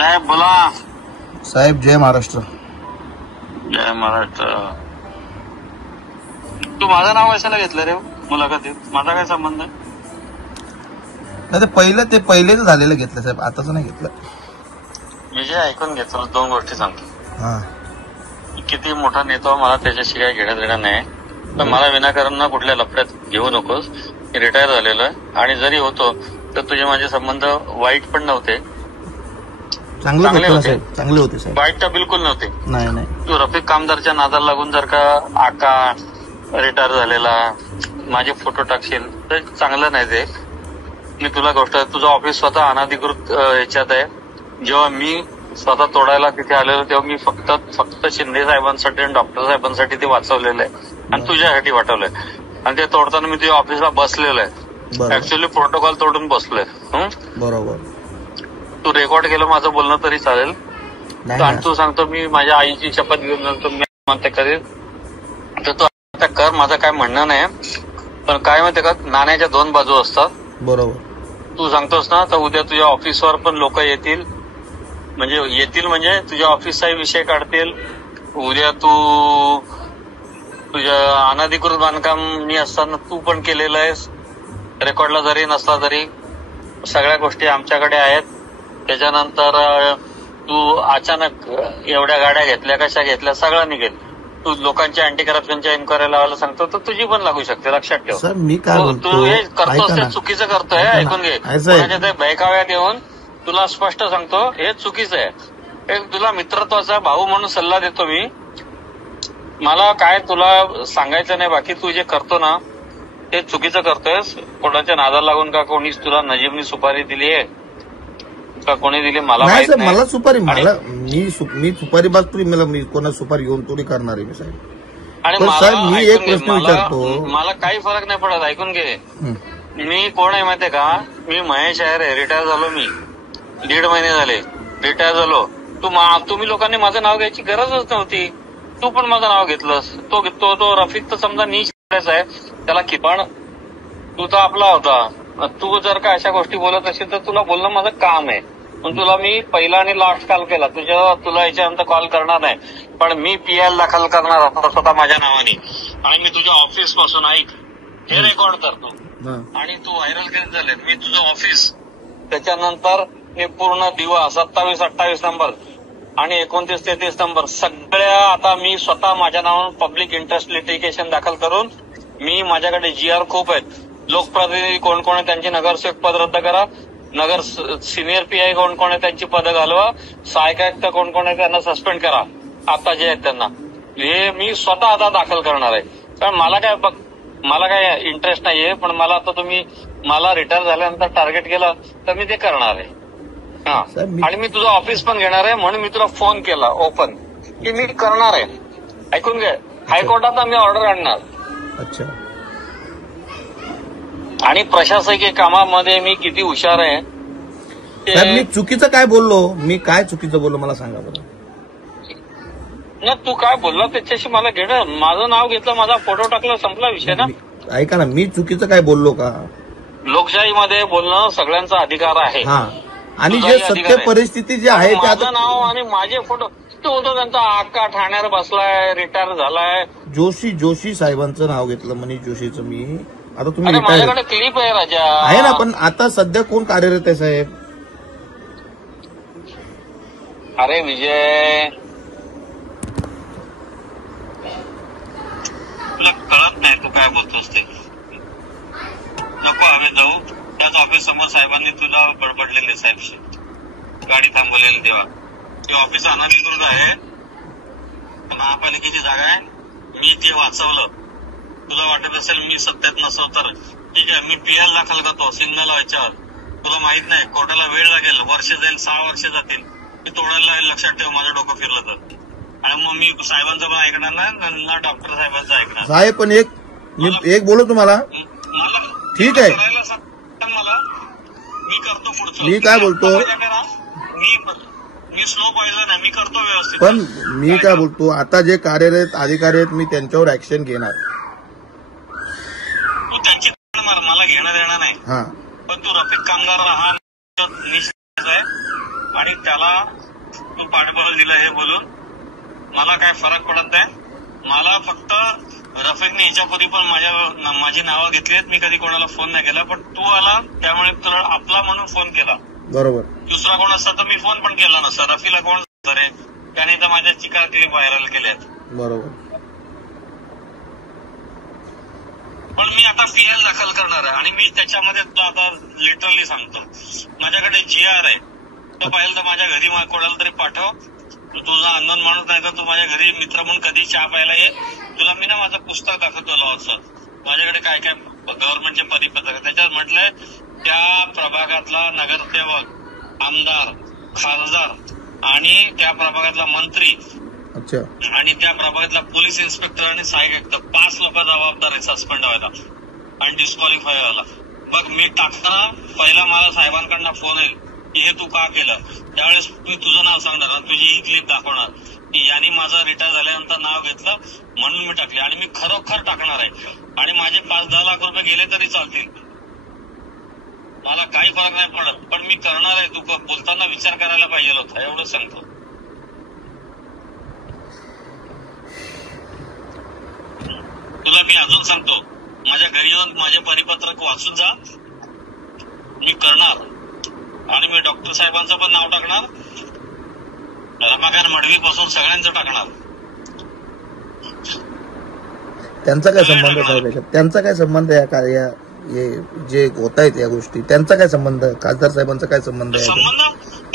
साहेब बोला. साहेब जय महाराष्ट्र. जय महाराष्ट्र. तू माझं नाव कशाला घेतलं रे मुलाखतीत? माझा काय संबंध आहे? ते पहिलेच झालेलं घेतलं साहेब, आताच नाही घेतलं. विजय ऐकून घेतो, दोन गोष्टी सांगतो. हा, किती मोठा नेता मला त्याच्याशी काही घेण्यात देणं नाही, पण मला विनाकारण ना कुठल्या लफड्यात घेऊ नकोस. रिटायर झालेलं आहे आणि जरी होतो तर तुझे माझे संबंध वाईट पण नव्हते, चांगले होते साहेब. वाईट तर बिलकुल नव्हते. नाही तू रफिक कामदारच्या नादाला लागून जर का आका रिटायर झालेला माझे फोटो टाकशील तर चांगलं नाही. ते मी तुला गोष्ट, तुझं ऑफिस स्वतः अनधिकृत याच्यात आहे. जेव्हा मी स्वतः तोडायला तिथे आलेलो तेव्हा मी फक्त शिंदे साहेबांसाठी आणि डॉक्टर साहेबांसाठी ते वाचवलेलं आहे आणि तुझ्यासाठी वाटवलंय. आणि ते तोडताना मी तुझ्या ऑफिसला बसलेलो आहे. ऍक्च्युअली प्रोटोकॉल तोडून बसलोय. बरोबर. तू रेकॉर्ड केलं माझं बोलणं तरी चालेल. आणि तू सांगतो मी माझ्या आईची शपथ घेऊन जातो, मी म्हणते करेल तर तू आता कर. माझं काय म्हणणं नाही, पण काय माहितीये का, नाण्याच्या दोन बाजू असतात. बरोबर. तू सांगतोस ना, तर उद्या तुझ्या ऑफिसवर पण लोक येतील म्हणजे तुझ्या ऑफिसचाही विषय काढतील. उद्या तू तुझ्या अनधिकृत बांधकाम असताना तू पण केलेलं आहेस, रेकॉर्डला जरी नसला तरी सगळ्या गोष्टी आमच्याकडे आहेत. त्याच्यानंतर तू अचानक एवढ्या गाड्या घेतल्या, कशा घेतल्या, सगळं निघेल. तू लोकांच्या अँटी करप्शनच्या इन्क्वायरी लावायला सांगतो तर तुझी पण लागू शकते, लक्षात ठेव. सर मी काय बोलतो, तू हे करतोस ते चुकीचं करतोय. ऐकून घे. कोणाच्या ते बहकाव्यात येऊन तुला स्पष्ट सांगतो हे चुकीचं आहे. तुला मित्रत्वाचा भाऊ म्हणून सल्ला देतो मी. मला काय तुला सांगायचं नाही, बाकी तू जे करतो ना ते चुकीचं करतोयस. कोणाच्या नादाला लागून का कोणी तुला नजीबनी सुपारी दिली आहे का कोणी दिली मला माहित नाही. मला सुपारी मी सुपारी बाजतो, मी कोणा सुपारी घेऊन थोडी करणार आहे मी साहेब. आणि मी एक प्रश्न विचारतो, मला काही फरक नाही पडत. ऐकून घे. मी कोण आहे माहितीये का? मी महेश आहे, रिटायर झालो. मी 1.5 महिने झाले रिटायर झालो. तुम्ही लोकांनी माझं नाव घ्यायची गरजच नव्हती. तू पण माझं नाव घेतलंस. तो रफिक तर समजा नीच आहे त्याला, पण तू तर आपला होता. तू जर का अशा गोष्टी बोलत असेल तर तुला बोलणं माझं काम आहे. पण तुला मी पहिला आणि लास्ट कॉल केला, तुला याच्यानंतर कॉल करणार नाही. पण मी PL दाखल करणार आता स्वतः माझ्या नावाने. आणि मी तुझ्या ऑफिस पासून ऐक, हे रेकॉर्ड करतो. आणि तू व्हायरल करीत झाले. मी तुझं ऑफिस, त्याच्यानंतर मी पूर्ण दिवा 27-28 नंबर आणि 29-33 नंबर सगळ्या आता मी स्वतः माझ्या नावानं पब्लिक इंटरेस्ट लिटिगेशन दाखल करून, मी माझ्याकडे GR खूप आहेत. लोकप्रतिनिधी कोण कोण आहे त्यांची नगरसेवक पद रद्द करा, नगर सिनियर PI कोण कोण आहे त्यांची पदं घालवा, सहायक आयुक्त कोण कोण आहे त्यांना सस्पेंड करा आता जे आहेत त्यांना. हे मी स्वतः आता दाखल करणार आहे. कारण मला काय इंटरेस्ट नाहीये, पण मला आता तुम्ही मला रिटायर झाल्यानंतर टार्गेट केलं तर मी ते करणार आहे. आणि मी तुझं ऑफिस पण घेणार आहे, म्हणून मी तुला फोन केला ओपन की मी करणार आहे. ऐकून घे. हायकोर्टात मी ऑर्डर आणणार. अच्छा. आणि प्रशासकीय कामामध्ये मी किती हुशार आहे. मी चुकीचं काय बोललो? मी काय चुकीचं बोललो मला सांगा बरं. तू काय बोलला त्याच्याशी मला घेणं. माझं नाव घेतलं, माझा फोटो टाकला, संपला विषय ना. ऐका ना, मी चुकीचं काय बोललो का? लोकशाहीमध्ये बोलणं सगळ्यांचा अधिकार आहे. आणि जे सत्य परिस्थिती जी आहे माझं नाव आणि माझे फोटो, तो होतो त्यांचा आक्का ठाण्यावर बसलाय, रिटायर झालाय. जोशी साहेबांचं नाव घेतलं, मनीष जोशीचं. मी आता तुम्ही माझ्याकडे क्लिप आहे राजा, आहे ना. पण आता सध्या कोण कार्यरत आहे साहेब? अरे विजय, तुला कळत नाही तू काय बोलतोस ते. नको आम्ही जाऊ. त्याच ऑफिस समोर साहेबांनी तुला बडबडलेले साहेबशी गाडी थांबवलेली तेव्हा. ते ऑफिस अनधिकृत आहे, महापालिकेची जागा आहे. मी ते वाचवलं. तुला वाटत असेल मी सत्यात नसो तर ठीक आहे, मी PL दाखल करतो सिग्नल व्हायच्यावर. तुला माहित नाही, कोर्टाला वेळ लागेल, वर्ष जाईल, 6 वर्ष जातील. मी तोडायला लक्षात ठेव, माझं डोकं फिरलं तर. आणि मग मी साहेबांचं पण ऐकणार नाही ना डॉक्टर साहेबांचं ऐकणार. साहेब पण एक बोलू तुम्हाला, ठीक आहे मला, मी करतो पुढचं. मी काय बोलतो, मी स्लो पाहिलं नाही, मी करतो व्यवस्थित. पण मी काय बोलतो, आता जे कार्यरत अधिकारी आहेत मी त्यांच्यावर ऍक्शन घेणार. तू त्यांची मला घेणं देणं नाही. पण तू रफिक कामगार हा निश्चित आहे. आणि त्याला तू पाठबळ दिलं हे बोलून मला काय फरक पडत नाही. मला फक्त रफिकने याच्यापूर्वी पण माझी नावं घेतलीत. मी कधी कोणाला फोन नाही केला, पण तू आला त्यामुळे तुला आपला म्हणून फोन केला. बरोबर. दुसरा कोण असता तर मी फोन पण केला नसता. रफीला कोण रे, त्याने तर माझ्या चिकार क्लिप व्हायरल केल्यात. बरोबर. पण मी आता पीएल दाखल करणार आहे आणि मी त्याच्यामध्ये आता लिटरली सांगतो, माझ्याकडे GR आहे. तो पाहिजे तर माझ्या घरी कोणाला तरी पाठव. तुझा अननोन माणूस नाही तर तू माझ्या घरी मित्र म्हणून कधी चहा प्यायला ये. तुला मी ना माझं पुस्तक दाखवतो लॉचं. माझ्याकडे काय काय गव्हर्नमेंटचे परिपत्रक. त्याच्यात म्हटलंय त्या प्रभागातला नगरसेवक, आमदार, खासदार आणि त्या प्रभागातला मंत्री आणि त्या प्रभागातला पोलीस इन्स्पेक्टर आणि सहाय्यक आयुक्त 5 लोक जबाबदार आहे सस्पेंड व्हायला आणि डिस्क्वालिफाय व्हायला. मग मी टाकताना पहिला मला साहेबांकडनं फोन येईल की हे तू का केलं. त्यावेळेस मी तुझं नाव सांगणार आणि तुझी ही क्लिप दाखवणार की यांनी माझं रिटायर झाल्यानंतर नाव घेतलं म्हणून मी टाकले. आणि मी खरोखर टाकणार आहे आणि माझे 5-10 लाख रुपये गेले तरी चालतील. मला काही फरक नाही पडत, पण मी करणार आहे. तू बोलताना विचार करायला पाहिजे होता, एवढं सांगतो. तुला मी अजून सांगतो, माझ्या घरी येऊन माझे परिपत्रक वाचून जा. मी करणार आणि मी डॉक्टर साहेबांचं पण नाव टाकणार, रमाकांत मडवी पासून सगळ्यांचं टाकणार. त्यांचा काय संबंध साहेब याच्यात? त्यांचा काय संबंध या कार्य जे होत आहेत या गोष्टी, त्यांचा काय संबंध? खासदार साहेबांचा काय संबंध आहे? संबंध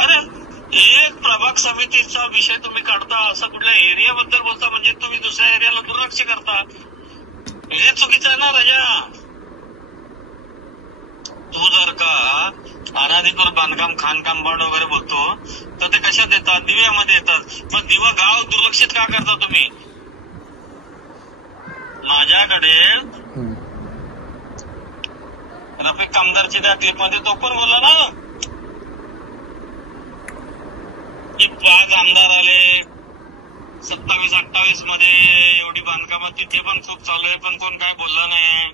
अरे एक प्रभाग समितीचा विषय तुम्ही काढता, असं कुठल्या एरियाबद्दल बोलता म्हणजे तुम्ही दुसऱ्या एरियाला दुर्लक्ष करता. हे चुकीचं आहे ना राजा. तू जर का अनाधिकृत बांधकाम खाणकाम वगैरे बोलतो तर ते कशात येतात? दिव्यामध्ये येतात. मग दिवा गाव दुर्लक्षित का करता तुम्ही? माझ्याकडे रफिक कामदारची त्या क्लिपमध्ये तो पण बोलला ना की 5 आमदार आले 27-28 मध्ये एवढी बांधकामात तिथे पण खूप चालू आहे, पण कोण काय बोलला नाही.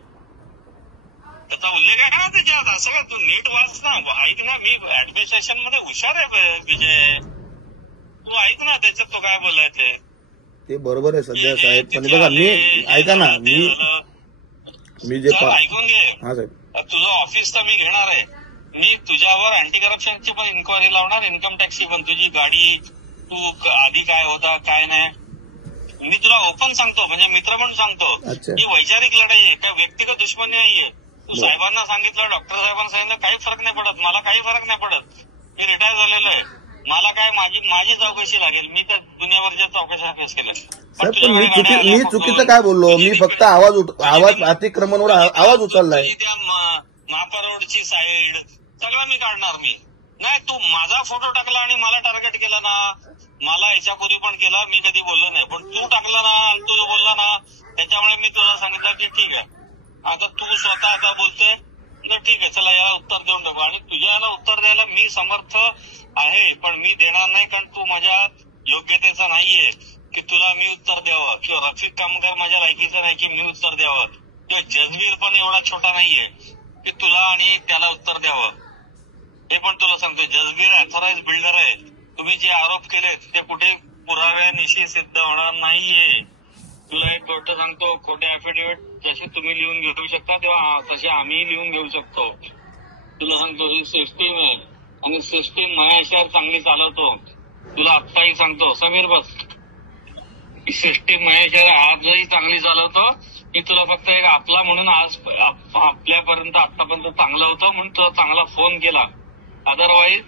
त्याचा उल्लेख आहे का त्याच्यात? सगळं तू नीट वाच ना, ऐक ना. मी ऍडमिनिस्ट्रेशन मध्ये हुशार आहे विजय, तू ऐक ना त्याच्यात तो काय बोललाय ते बरोबर आहे सध्या साहेब. पण बघा मी ऐका ना, मी जे ऐकून घे. हा साहेब, तुझं ऑफिस तर मी घेणार आहे. मी तुझ्यावर अँटी करप्शनची पण इन्क्वायरी लावणार, इन्कम टॅक्सची पण. तुझी गाडी तू आधी काय होता काय नाही मी तुला ओपन सांगतो, म्हणजे मित्र म्हणून सांगतो की वैचारिक लढाई आहे, काय व्यक्तिगत दुश्मनी नाहीये. तू साहेबांना सांगितलं, डॉक्टर साहेबांना सांगितलं, काही फरक नाही पडत. मला काही फरक नाही पडत. मी रिटायर झालेलो आहे. मला काय माझी चौकशी लागेल. मी त्या दुनियावरच्या चौकशा फेस केल्या. मी चुकीचं काय बोललो? मी फक्त आवाज अतिक्रमणवर आवाज उचललाय. महापा रोडची साईड सगळं मी काढणार. मी नाही, तू माझा फोटो टाकला आणि मला टार्गेट केला ना. मला याच्यापूर्वी पण केला, मी कधी बोललो नाही. पण तू टाकला ना, तू बोलला ना, त्याच्यामुळे मी तुला सांगितलं की ठीक आहे, आता तू स्वतः आता बोलते तर ठीक आहे, चला याला उत्तर देऊन टाकू. आणि तुझ्या याला उत्तर द्यायला मी समर्थ आहे, पण मी देणार नाही, कारण तू माझ्या योग्यतेचा नाहीये की तुला मी उत्तर द्यावं, किंवा रफिक कामगार माझ्या लायकीचं नाही की मी उत्तर द्यावं, किंवा जसबीर पण एवढा छोटा नाहीये की तुला आणि त्याला उत्तर द्यावं. हे पण तुला सांगतो, जसबीर ऑथराइज बिल्डर आहे. तुम्ही जे आरोप केलेत ते कुठे पुराव्यानिशी सिद्ध होणार नाहीये. तुला एक गोष्ट सांगतो, खोटे अफिडेव्हिट जसे तुम्ही लिहून घेऊ शकता तेव्हा तसे आम्ही लिहून घेऊ शकतो. तुला सांगतो, ही सिस्टीम आहे आणि सिस्टीम महेश्वर चांगली चालवतो. तुला आत्ताही सांगतो समीर, बस सिस्टीम महेश्वर आजही चांगली चालवतो. मी तुला फक्त एक आपला म्हणून आज आपल्यापर्यंत आतापर्यंत चांगला होतो म्हणून तुला चांगला फोन केला. अदरवाईज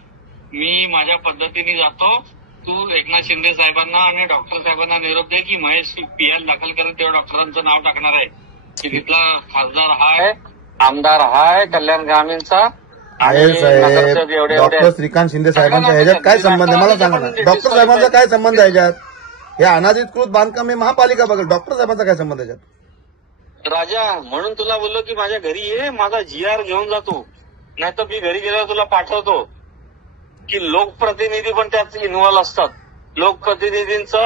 मी माझ्या पद्धतीने जातो. तू एकनाथ शिंदे साहेबांना आणि डॉक्टर साहेबांना निरोप दे की महेश पीएल दाखल करेल तेव्हा डॉक्टरांचं नाव टाकणार आहे की तिथला खासदार हाय, आमदार हाय कल्याण ग्रामीणचा आहे साहेब. डॉक्टर श्रीकांत शिंदे साहेबांचा ह्याच्यात काय संबंध आहे मला सांगा ना. डॉक्टर साहेबांचा काय संबंध आहे ह्याच्यात? हे अनाधिकृत बांधकाम हे महापालिका बघेल, डॉक्टर साहेबांचा काय संबंध ह्याच्यात? राजा, म्हणून तुला बोललो की माझ्या घरी ये, माझा GR घेऊन जातो, नाही तर मी घरी गेल्यावर तुला पाठवतो. की लोकप्रतिनिधी पण त्यात इन्व्हॉल्व असतात. लोकप्रतिनिधित्व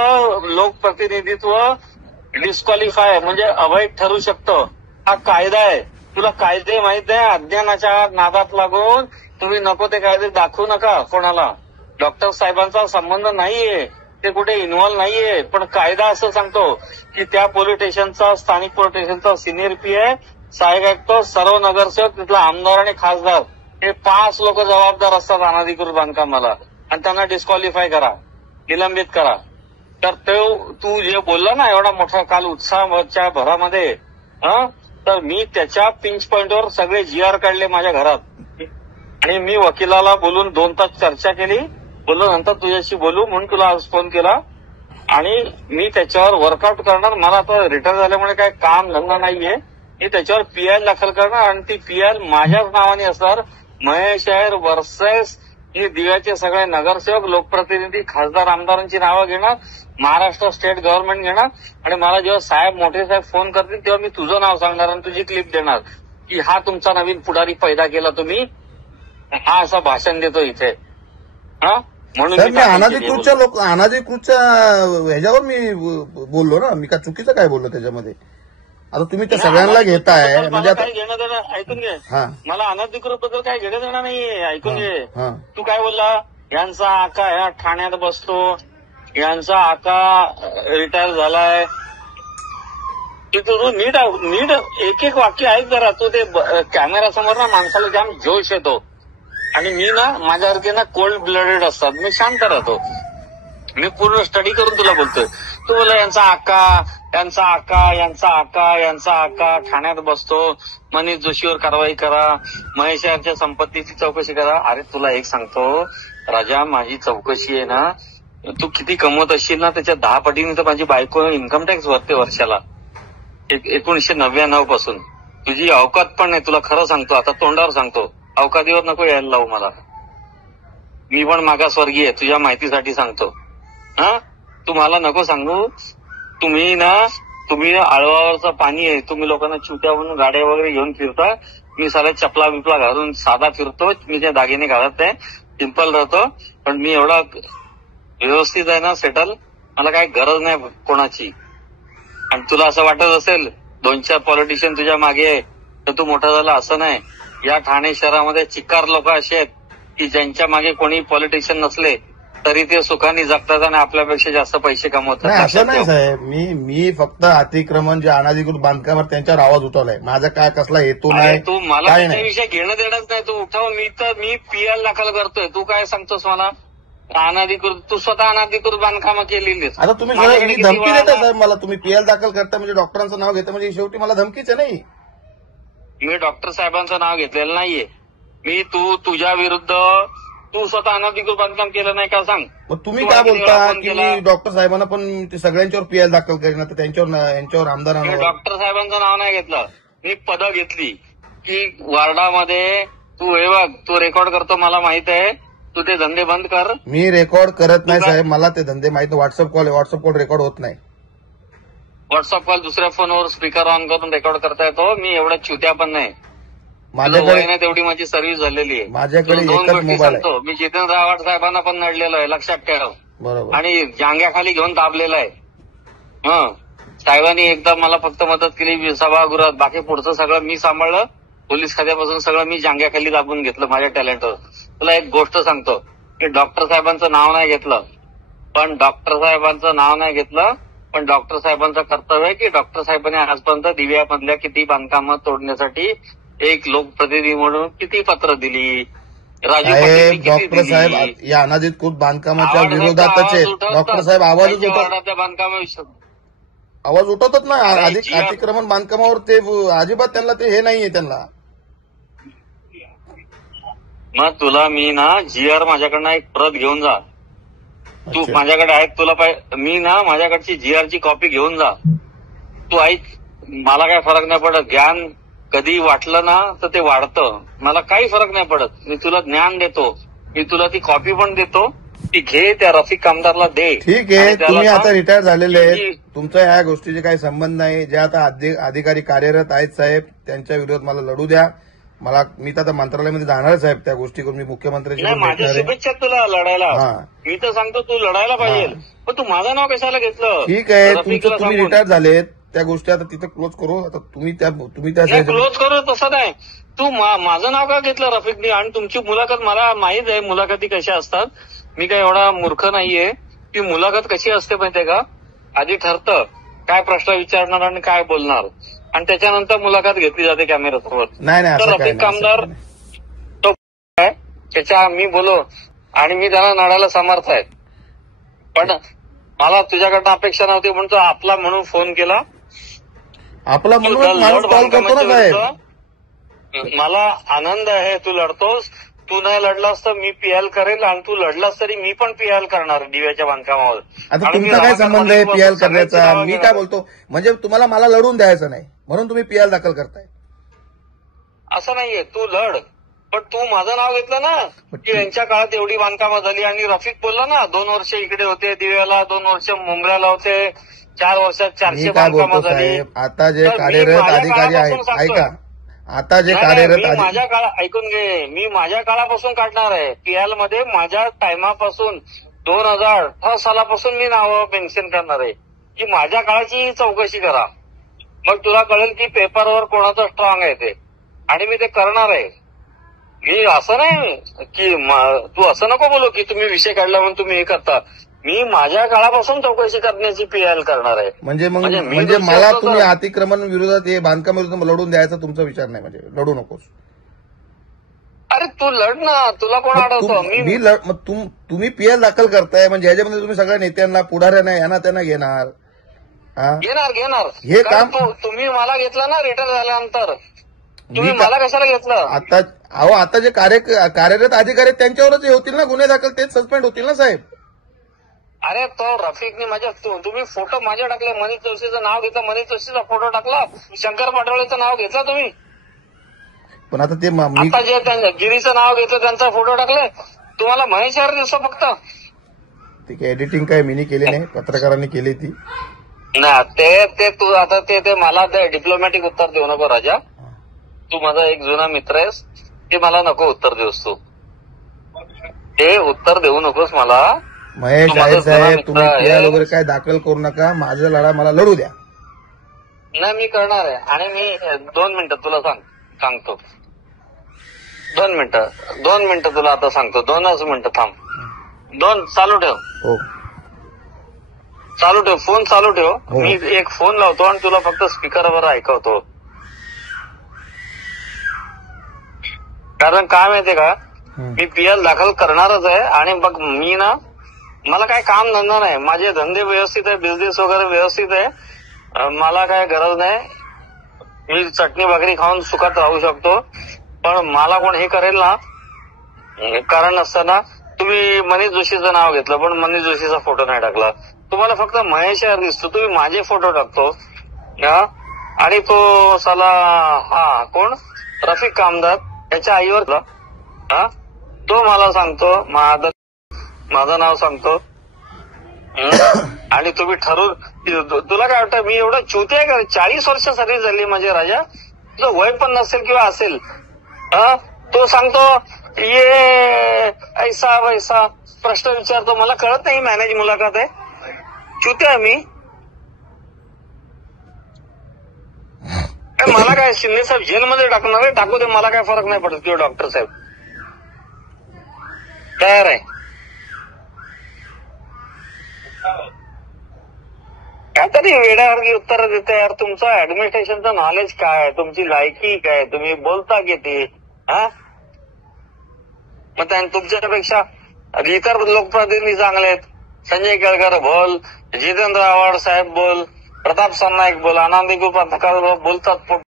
डिस्क्वालिफाय म्हणजे अवैध ठरू शकतं. हा कायदा आहे. तुला कायदे माहित आहे? अज्ञानाच्या नादात लागून तुम्ही नको ते कायदे दाखवू नका कोणाला. डॉक्टर साहेबांचा संबंध नाहीये, ते कुठे इन्व्हॉल्व्ह नाहीये. पण कायदा असं सांगतो की त्या पोलीस स्टेशनचा, स्थानिक पोलीस स्टेशनचा सिनियर पीआय, सहाय्यक आयुक्त, सर्व नगरसेवक, तिथला आमदार आणि खासदार हे 5 लोक जबाबदार असतात अनधिकृत बांधकामाला, आणि त्यांना डिस्क्वालिफाय करा, निलंबित करा. तर तू जे बोलला ना एवढा मोठा काल उत्साहाच्या भरामध्ये, तर मी त्याच्या पिंच पॉइंटवर सगळे GR काढले माझ्या घरात, आणि मी वकिलाला बोलून 2 तास चर्चा केली. बोललो नंतर तुझ्याशी बोलू म्हणून तुला आज फोन केला, आणि मी त्याच्यावर वर्कआउट करणार. मला आता रिटायर झाल्यामुळे काही काम धंदा नाहीये. मी त्याच्यावर PI दाखल करणार, आणि ती PI माझ्याच नावाने असणार. महेश आहेर वर्सेस ही दिव्याचे सगळे नगरसेवक, लोकप्रतिनिधी, खासदार, आमदारांची नावं घेणार, महाराष्ट्र स्टेट गव्हर्नमेंट घेणार, आणि मला जेव्हा साहेब, मोठे साहेब फोन करतील तेव्हा मी तुझं नाव सांगणार आणि तुझी क्लिप देणार की हा तुमचा नवीन पुढारी पैदा केला तुम्ही, हा असं भाषण देतो इथे. म्हणून मी अनाधिकृतच्या ह्याच्यावर मी बोललो ना, मी का चुकीचं काय बोललो त्याच्यामध्ये? आता तुम्ही त्या सगळ्यांना घेताय म्हणजे काही घेणं देणं, ऐकून घे, मला अनधिकृत बद्दल काही घेणं देणं नाहीये. ऐकून घे, तू काय बोलला, यांचा आका ह्या ठाण्यात बसतो, यांचा आका रिटायर झालाय. तू नीट एक एक वाक्य ऐक जरा. तू ते कॅमेरासमोर ना माणसाला जाम जोश येतो, आणि मी ना माझ्यासारखे ना कोल्ड ब्लडेड असतात, मी शांत राहतो. मी पूर्ण स्टडी करून तुला बोलतोय. तू बोला यांचा आका ठाण्यात बसतो, मनीष जोशीवर कारवाई करा, महेश यांच्या संपत्तीची चौकशी करा. अरे तुला एक सांगतो राजा, माझी चौकशी आहे ना, तू किती कमवत असशील ना त्याच्या 10 पटीने तर माझी बायको इन्कम टॅक्स भरते वर्षाला 1999 पासून. तुझी अवकात पण नाही, तुला खरं सांगतो, आता तोंडावर सांगतो, अवकातीवर नको यायला लावू मला. मी पण मागासवर्गीय आहे, तुझ्या माहितीसाठी सांगतो. तू मला नको सांगू. तुम्ही आळवावरचं पाणी आहे, तुम्ही लोकांना चिवट्या म्हणून गाड्या वगैरे घेऊन फिरता. मी साला चपला बिपला घालून साधा फिरतो, मी ते दागिने घालत नाही, सिंपल राहतो. पण मी एवढा व्यवस्थित आहे ना, सेटल, मला काही गरज नाही कोणाची. आणि तुला असं वाटत असेल 2-4 पॉलिटिशियन तुझ्या मागे आहे तर तू मोठा झाला, असं नाही. या ठाणे शहरामध्ये चिक्कार लोक असे आहेत की ज्यांच्या मागे कोणी पॉलिटिशियन नसले तरी ते सुखाने जगतात आणि आपल्यापेक्षा जास्त पैसे कमवतात. असं नाही साहेब, मी फक्त अतिक्रमण जे अनधिकृत बांधकामावर त्यांच्यावर आवाज उठवलाय. माझा काय कसला हेतू नाही. तू मला त्याच्याविषयी घेणं देणंच नाही. तू उठव, मी PL दाखल करतोय. तू काय सांगतोस मला अनधिकृत? तू स्वतः अनधिकृत बांधकामं केलेली. आता तुम्ही धमकी देता साहेब मला, तुम्ही PL दाखल करता म्हणजे डॉक्टरांचं नाव घेता, म्हणजे शेवटी मला धमकीच आहे. नाही, मी डॉक्टर साहेबांचं नाव घेतलेलं नाहीये. मी तुझ्या विरुद्ध तू स्वतः अनधिकृत बांधकाम केलं नाही का सांग. मग तुम्ही काय बोलता की मी डॉक्टर साहेबांना पण सगळ्यांच्यावर PL दाखल करेन, तर यांच्यावर आमदारांना? डॉक्टर साहेबांचं नाव नाही घेतलं, मी पदं घेतली की वार्डामध्ये तू हे बघ, तू रेकॉर्ड करतो मला माहित आहे, तू ते धंदे बंद कर. मी रेकॉर्ड करत नाही साहेब, मला ते धंदे माहित. व्हॉट्सअप कॉल रेकॉर्ड होत नाही. व्हॉट्सअप कॉल दुसऱ्या फोनवर स्पीकर ऑन करून रेकॉर्ड करता येतो. मी एवढा चिवत्या पण नाही. माझ्याकडे तेवढी माझी सर्व्हिस झालेली आहे. माझ्याकडे 2 एकच गोष्टी मोबाईल आहे. सांगतो, मी जितेंद्र आव्हाड साहेबांना पण नडलेलो आहे, लक्षात ठेव. बरोबर. आणि जांग्याखाली घेऊन दाबलेला आहे. साहेबांनी एकदा मला फक्त मदत केली सभागृहात, बाकी पुढचं सगळं मी सांभाळलं. पोलीस खात्यापासून सगळं मी जांग्याखाली दाबून घेतलं माझ्या टॅलेंटवर. तुला एक गोष्ट सांगतो की डॉक्टर साहेबांचं नाव नाही घेतलं, पण डॉक्टर साहेबांचं कर्तव्य आहे की डॉक्टर साहेबांनी आजपर्यंत दिव्यामधल्या किती बांधकामं तोडण्यासाठी एक लोकप्रतिनिधी म्हणून किती पत्र दिली. राजू पाटील डॉक्टर साहेब या अनधिकृत बांधकामाच्या विरोधातच आहेत. डॉक्टर साहेब आवाज उठवतात ना अतिक्रमण बांधकामावर. ते अजिबात त्यांना ते हे नाहीये त्यांना. मग तुला मी ना GR माझ्याकडनं एक प्रत घेऊन जा. तू माझ्याकडे आहेत, तुला मी ना माझ्याकडची GRची कॉपी घेऊन जा. तू ऐक, मला काय फरक नाही पडत. ज्ञान कधी वाटलं ना तर ते वाढतं. मला काही फरक नाही पडत. मी तुला ज्ञान देतो, मी तुला ती कॉपी पण देतो. ती घे, त्या रफिक कामदारला दे. ठीक आहे, तुम्ही आता रिटायर झालेले आहेत, तुमचा ह्या गोष्टीचे काही संबंध नाही. जे आता अधिकारी कार्यरत आहेत साहेब, त्यांच्या विरोधात मला लढू द्या. मी तर आता मंत्रालयामध्ये जाणारच साहेब त्या गोष्टी करून. मी मुख्यमंत्र्यांची माझ्या शुभेच्छा तुला लढायला. मी तर सांगतो तू लढायला पाहिजे, पण तू माझं नाव कशाला घेतलं? ठीक आहे, तुमचं तुम्ही रिटायर झालेत, त्या गोष्टी आता तिथं क्लोज करू. आता तुम्ही त्या क्लोज करू तसं नाही. तू माझं नाव का घेतलं रफिकनी? आणि तुमची मुलाखत मला माहित आहे मुलाखती कशा असतात. मी काय एवढा मूर्ख नाहीये की मुलाखत कशी असते माहितीये का, आधी ठरतं काय प्रश्न विचारणार आणि काय बोलणार आणि त्याच्यानंतर मुलाखत घेतली जाते कॅमेऱ्यासमोर. नाही नाही तर असं काय रफिक कामदार नाही. तो आहे त्याच्या मी बोलो आणि मी त्याला नडायला समर्थ आहे, पण मला तुझ्याकडनं अपेक्षा नव्हती म्हणून तो आपला म्हणून फोन केला. आपला म्हणून माणूस कॉल करतो ना साहेब. मला आनंद आहे तू लढतोस, तू नाही लढलास तर मी पीएल करेल आणि तू लढलास तरी मी पण पीएल करणार दिव्याच्या बांधकामावर. आता तुमचा काय संबंध आहे पीएल करण्याचा? मी काय बोलतो म्हणजे तुम्हाला मला लढून द्यायचं नाही म्हणून तुम्ही पीएल दाखल करताय असं नाहीये. तू लढ, पण तू माझं नाव घेतलं ना की यांच्या काळात एवढी बांधकामं झाली आणि रफिक बोलला ना 2 वर्ष इकडे होते दिव्याला, 2 वर्ष मुंबऱ्याला होते, 4 वर्षात 400 बांधकामं झाली. आता जे कार्यरत अधिकारी आहेत ऐका, आता जे कार्यरत माझ्या काळात ऐकून घे, मी माझ्या काळापासून काढणार आहे पीएल मध्ये. माझ्या टायमापासून 2018 सालापासून मी नावं मेन्शन करणार आहे की माझ्या काळाची चौकशी करा. मग तुला कळेल की पेपरवर कोणाचं स्ट्रॉंग आहे ते, आणि मी ते करणार आहे. मी असं नाही की तू असं नको बोलू की तुम्ही विषय काढला म्हणून तुम्ही हे करता. मी माझ्या काळापासून चौकशी करण्याची पीएल करणार आहे. म्हणजे मला तुम्ही अतिक्रमण विरोधात हे बांधकाम विरोधात लढून द्यायचा तुमचा विचार नाही, म्हणजे लढू नकोस. अरे तू लढ ना, तुला कोण अडवतो? मग तुम्ही पीएल दाखल करताय म्हणजे ह्याच्यामध्ये तुम्ही सगळ्या नेत्यांना पुढाऱ्यांना यांना त्यांना घेणार घेणार हे काम. तुम्ही मला घेतलं ना रिटायर झाल्यानंतर, तुम्ही मला कशाला घेतलं? आता जे कार्यरत अधिकारी त्यांच्यावरच हे होतील ना गुन्हे दाखल, तेच सस्पेंड होतील ना साहेब. अरे तो रफिकने माझ्या तुम्ही फोटो माझ्या टाकले, मनीष जोशीचं नाव घेतलं, मनीष जोशीचा फोटो टाकला, शंकर पाटोळेचं नाव घेतलं तुम्ही. पण आता ते आता जे गिरीचं नाव घेतलं त्यांचा फोटो टाकले, तुम्हाला महेश यार दिसतो फक्त. ते एडिटिंग काय मीनी केली नाही, पत्रकारांनी केली ती ना. ते तू आता ते मला ते डिप्लोमॅटिक उत्तर देऊ नको राजा. तू माझा एक जुना मित्र आहेस, ते मला नको उत्तर देऊस तू. ते उत्तर देऊ नकोस मला. महेश आहे साहेब, तुम्ही पीएल वगैरे काय दाखल करू नका. माझा लढा मला लढू द्या. नाही मी करणार आहे. आणि मी 2 मिनिटं तुला सांगतो. 2 मिनिटं तुला आता सांगतो. 2च मिनिटं थांब. 2 चालू ठेव. हो चालू ठेव, फोन चालू ठेव. हो. मी एक फोन लावतो आणि तुला फक्त स्पीकरवर ऐकवतो. कारण काय माहितीये का, मी पीएल दाखल करणारच आहे. आणि बघ मी ना, मला काय काम धंदा नाही, माझे धंदे व्यवस्थित आहे, बिझनेस वगैरे व्यवस्थित आहे, मला काय गरज नाही. मी चटणी भाकरी खाऊन सुखात राहू शकतो. पण मला कोण हे करेल ना, कारण नसताना. तुम्ही मनीष जोशीचं नाव घेतलं पण मनीष जोशीचा फोटो नाही टाकला. तुम्हाला फक्त महेश यार दिसतो, तुम्ही माझे फोटो टाकतो. आणि तो साला कोण रफिक कामदार त्याच्या आईवर तो मला सांगतो माझं नाव सांगतो. आणि तुम्ही ठरवून, तुला काय वाटतं मी एवढं चुती आहे का? 40 वर्ष सर्व्हिस झाली म्हणजे राजा, तुझं वय पण नसेल किंवा असेल. तो सांगतो ये ऐसा वैसा प्रश्न विचारतो, मला कळत नाही मॅनेज मुलाखत आहे. चुती आहे मी. मला काय शिंदे साहेब जेलमध्ये टाकणार आहे, टाकू दे, मला काय फरक नाही पडत. किंवा डॉक्टर साहेब तयार आहे. काहीतरी वेड्यासारखी उत्तर देते यार. तुमचं ऍडमिनिस्ट्रेशनचं नॉलेज काय, तुमची लायकी काय, तुम्ही बोलता किती? मग तुमच्यापेक्षा इतर लोकप्रतिनिधी चांगले आहेत. संजय केळकर बोल, जितेंद्र आव्हाड साहेब बोल, प्रताप सरनाईक बोल, आनंदी पत्रकार बोलतात.